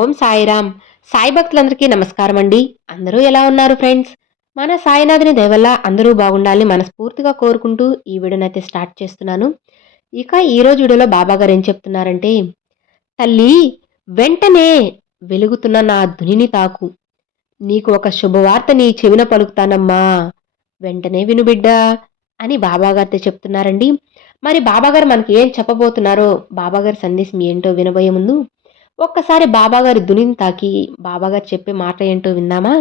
ఓం సాయిరామ్. సాయి భక్తులందరికీ నమస్కారం అండి అందరూ ఎలా ఉన్నారు ఫ్రెండ్స్? మన సాయినాథుని దయవల్ల అందరూ బాగుండాలని మనస్ఫూర్తిగా కోరుకుంటూ ఈ వీడియోనైతే స్టార్ట్ చేస్తున్నాను. ఇక ఈరోజు వీడియోలో బాబా గారు ఏం చెప్తున్నారంటే తల్లి వెంటనే వెలుగుతున్న నా ధునిని తాకు. నీకు ఒక శుభవార్త నీ చెవిన పలుకుతానమ్మా. వెంటనే విను బిడ్డా అని బాబాగారితో చెప్తున్నారండి. మరి బాబాగారు మనకి ఏం చెప్పబోతున్నారో బాబాగారి సందేశం ఏంటో వినబోయే ముందు ఒక్కసారి బాబాగారి దునిని తాకి బాబాగారు చెప్పే మాట ఏంటో విందామా?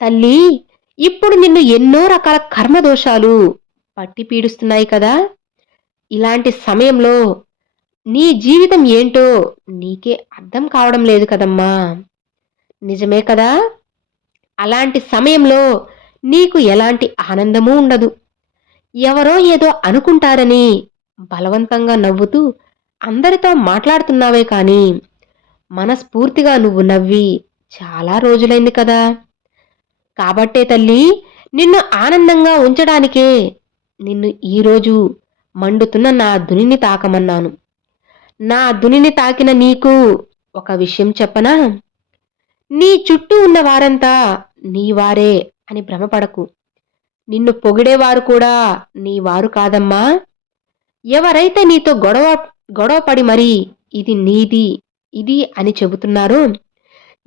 తల్లి ఇప్పుడు నిన్ను ఎన్నో రకాల కర్మదోషాలు పట్టి పీడిస్తున్నాయి కదా. ఇలాంటి సమయంలో నీ జీవితం ఏంటో నీకే అర్థం కావడం లేదు కదమ్మా. నిజమే కదా? అలాంటి సమయంలో నీకు ఎలాంటి ఆనందమూ ఉండదు. ఎవరో ఏదో అనుకుంటారని బలవంతంగా నవ్వుతూ అందరితో మాట్లాడుతున్నావే కానీ మనస్ఫూర్తిగా నువ్వు నవ్వి చాలా రోజులైంది కదా. కాబట్టే తల్లి నిన్ను ఆనందంగా ఉంచడానికే నిన్ను ఈరోజు మండుతున్న నా దునిని తాకమన్నాను. నా దునిని తాకిన నీకు ఒక విషయం చెప్పనా? నీ చుట్టూ ఉన్న వారంతా నీ వారే అని భ్రమపడకు. నిన్ను పొగిడేవారు కూడా నీ వారు కాదమ్మా. ఎవరైతే నీతో గొడవ గొడవపడి మరి ఇది నీది ఇది అని చెబుతున్నారు.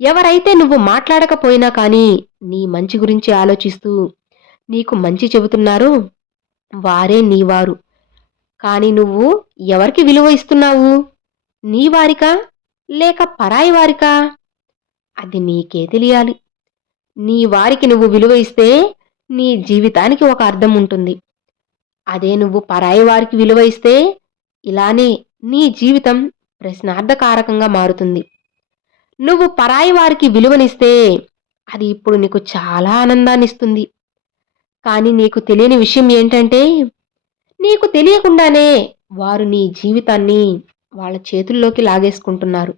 ఎవరైతే నువ్వు మాట్లాడకపోయినా కానీ నీ మంచి గురించి ఆలోచిస్తూ నీకు మంచి చెబుతున్నారు వారే నీవారు. కానీ నువ్వు ఎవరికి విలువ ఇస్తున్నావు? నీ వారికా లేక పరాయి వారికా? అది నీకే తెలియాలి. నీ వారికి నువ్వు విలువ ఇస్తే నీ జీవితానికి ఒక అర్థం ఉంటుంది. అదే నువ్వు పరాయి వారికి విలువ ఇస్తే ఇలానే నీ జీవితం ప్రశ్నార్థకారకంగా మారుతుంది. నువ్వు పరాయి వారికి విలువనిస్తే అది ఇప్పుడు నీకు చాలా ఆనందాన్ని ఇస్తుంది కానీ నీకు తెలియని విషయం ఏంటంటే నీకు తెలియకుండానే వారు నీ జీవితాన్ని వాళ్ళ చేతుల్లోకి లాగేసుకుంటున్నారు.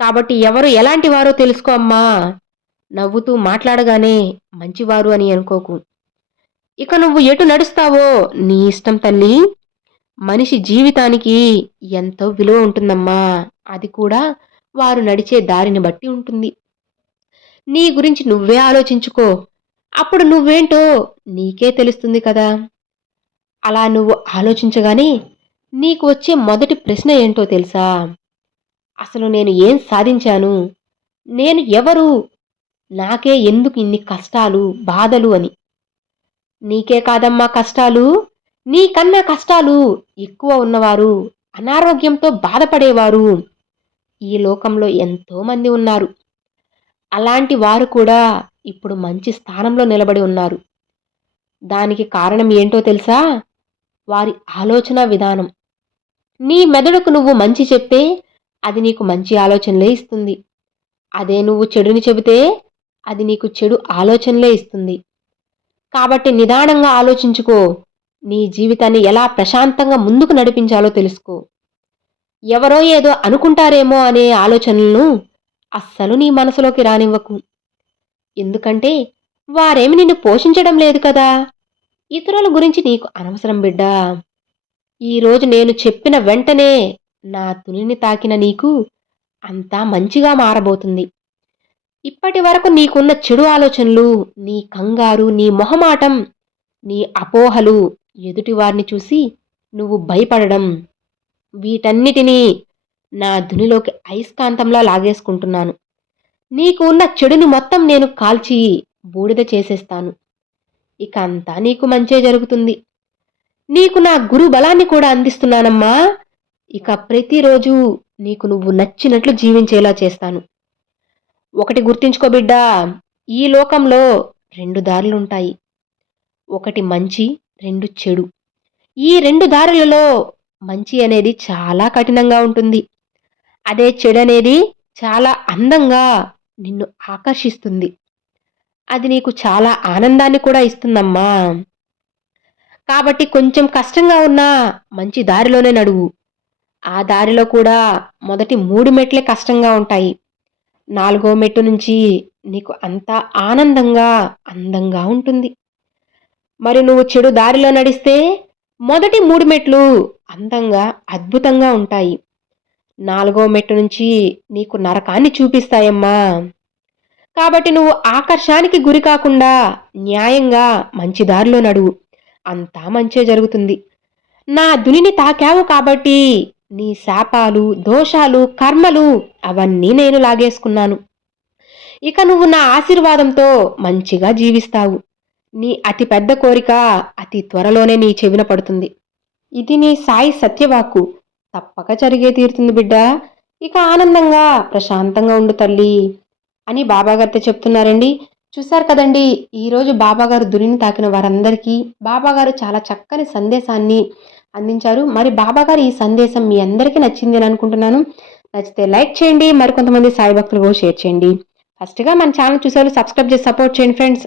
కాబట్టి ఎవరు ఎలాంటి వారో తెలుసుకో అమ్మా. నవ్వుతూ మాట్లాడగానే మంచివారు అని అనుకోకు. ఇక నువ్వు ఎటు నడుస్తావో నీ ఇష్టం తల్లి. మనిషి జీవితానికి ఎంతో విలువ ఉంటుందమ్మా. అది కూడా వారు నడిచే దారిని బట్టి ఉంటుంది. నీ గురించి నువ్వే ఆలోచించుకో. అప్పుడు నువ్వేంటో నీకే తెలుస్తుంది కదా. అలా నువ్వు ఆలోచించగానే నీకు వచ్చే మొదటి ప్రశ్న ఏంటో తెలుసా? అసలు నేను ఏం సాధించాను? నేను ఎవరు? నాకే ఎందుకు ఇన్ని కష్టాలు బాధలు అని? నీకే కాదమ్మా కష్టాలు? నీకన్నా కష్టాలు ఎక్కువ ఉన్నవారు అనారోగ్యంతో బాధపడేవారు. ఈ లోకంలో ఎంతోమంది ఉన్నారు. అలాంటి వారు కూడా ఇప్పుడు మంచి స్థానంలో నిలబడి ఉన్నారు. దానికి కారణం ఏంటో తెలుసా? వారి ఆలోచన విధానం. నీ మెదడుకు నువ్వు మంచి చెప్తే అది నీకు మంచి ఆలోచనలే ఇస్తుంది. అదే నువ్వు చెడుని చెబితే అది నీకు చెడు ఆలోచనలే ఇస్తుంది. కాబట్టి నిదానంగా ఆలోచించుకో. నీ జీవితాన్ని ఎలా ప్రశాంతంగా ముందుకు నడిపించాలో తెలుసుకో. ఎవరో ఏదో అనుకుంటారేమో అనే ఆలోచనలను అస్సలు నీ మనసులోకి రానివ్వకు. ఎందుకంటే వారేమి నిన్ను పోషించడం లేదు కదా. ఇతరుల గురించి నీకు అనవసరం బిడ్డా. ఈరోజు నేను చెప్పిన వెంటనే నా తులిని తాకిన నీకు అంతా మంచిగా మారబోతుంది. ఇప్పటి వరకు నీకున్న చెడు ఆలోచనలు నీ కంగారు నీ మొహమాటం నీ అపోహలు ఎదుటివారిని చూసి నువ్వు భయపడడం. వీటన్నిటినీ నా ధునిలోకి అయస్కాంతంలా లాగేసుకుంటున్నాను. నీకు ఉన్న చెడుని మొత్తం నేను కాల్చి బూడిద చేసేస్తాను. ఇక అంతా నీకు మంచే జరుగుతుంది. నీకు నా గురు బలాన్ని కూడా అందిస్తున్నానమ్మా. ఇక ప్రతిరోజు నీకు నువ్వు నచ్చినట్లు జీవించేలా చేస్తాను. ఒకటి గుర్తుంచుకో బిడ్డా ఈ లోకంలో రెండు దారులుంటాయి. ఒకటి మంచి రెండు చెడు. ఈ రెండు దారులలో మంచి అనేది చాలా కఠినంగా ఉంటుంది. అదే చెడు అనేది చాలా అందంగా నిన్ను ఆకర్షిస్తుంది. అది నీకు చాలా ఆనందాన్ని కూడా ఇస్తుందమ్మా. కాబట్టి కొంచెం కష్టంగా ఉన్నా మంచి దారిలోనే నడువు. ఆ దారిలో కూడా మొదటి మూడు మెట్లే కష్టంగా ఉంటాయి. నాలుగో మెట్టు నుంచి నీకు అంతా ఆనందంగా అందంగా ఉంటుంది. మరి నువ్వు చెడు దారిలో నడిస్తే మొదటి మూడు మెట్లు అందంగా అద్భుతంగా ఉంటాయి. నాలుగో మెట్టు నుంచి నీకు నరకాన్ని చూపిస్తాయమ్మా. కాబట్టి నువ్వు ఆకర్షానికి గురి కాకుండా న్యాయంగా మంచి దారిలో నడువు. అంతా మంచే జరుగుతుంది. నా దునిని తాకావు కాబట్టి నీ శాపాలు దోషాలు కర్మలు అవన్నీ నేను లాగేసుకున్నాను. ఇక నువ్వు నా ఆశీర్వాదంతో మంచిగా జీవిస్తావు. నీ అతి పెద్ద కోరిక అతి త్వరలోనే నీ చెవిన పడుతుంది. ఇది నీ సాయి సత్యవాక్కు. తప్పక జరిగే తీరుతుంది బిడ్డ. ఇక ఆనందంగా ప్రశాంతంగా ఉండు తల్లి అని బాబాగారితో చెప్తున్నారండి. చూశారు కదండి ఈరోజు బాబాగారు దురిని తాకిన వారందరికీ బాబాగారు చాలా చక్కని సందేశాన్ని అందించారు. మరి బాబాగారు ఈ సందేశం మీ అందరికీ నచ్చింది అని అనుకుంటున్నాను. నచ్చితే లైక్ చేయండి మరికొంతమంది సాయి భక్తులు కూడా షేర్ చేయండి. ఫస్ట్గా మన ఛానల్ చూసారు సబ్స్క్రైబ్ చేసి సపోర్ట్ చేయండి friends.